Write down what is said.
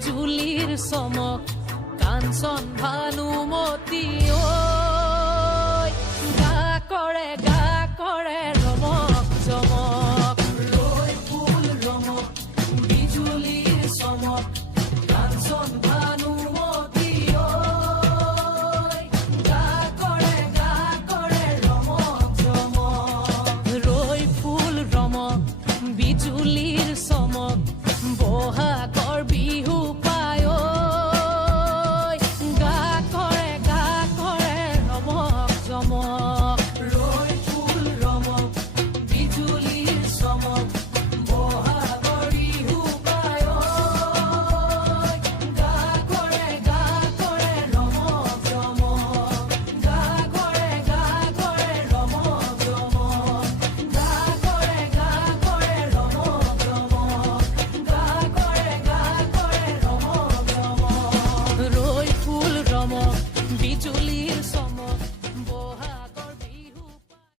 বিজুলীৰ চমক কাঞ্চন ভানুমতী ঐ গা কৰে ৰমক জমক ৰৈ ফুল ৰমক বিজুলীৰ চমক কাঞ্চন ভানুমতী ঐ গা কৰে ৰমক জমক ৰৈ ফুল ৰমক বিজুলীৰ চমক বহাগৰ বিহু পায় ঐ গা কৰে ৰমক জমক ৰৈ ফুল ৰমক বিজুলীৰ চমক বহাগৰ বিহু পায় ঐ গা কৰে ৰমক জমক গা কৰে ৰমক জমক গা কৰে ৰমক জমক ৰৈ ফুল ৰমক বিজুলীৰ চমক